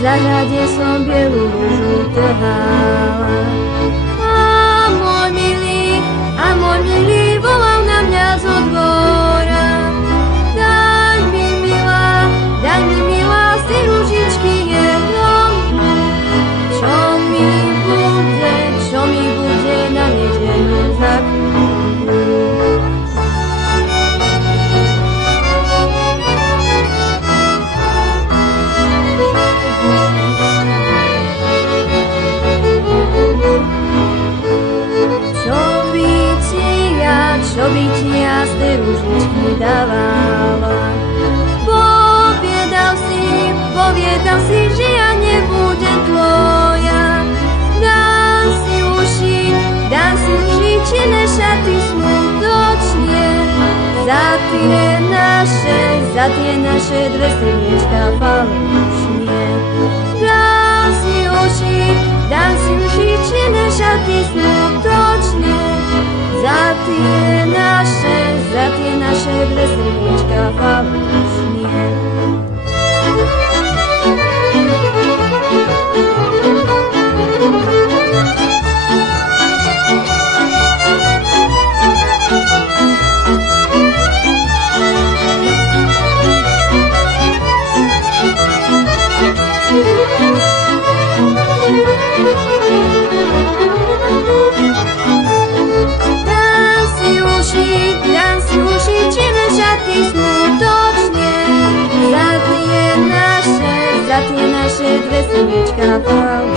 zahrade som bielu rúžu trhala. A môj milý volal na mňa zo dvora. Daj mi milá, z tej rúžičky jednu. Čo mi bude na nedeľu za kúdu. Čo by ti ja z tej rúžičky dávala? Povedal si, že ja nebudem tvoja. Dám si uši, čierne šaty smutočne. Za tie naše dve srdiečka falošne. Dám si uši, čierne šaty smutočne. Za tie naše dve srdiečka falošne. Dám si uši, čierne šaty smutočne. Za tie naše dve srdiečka falošne.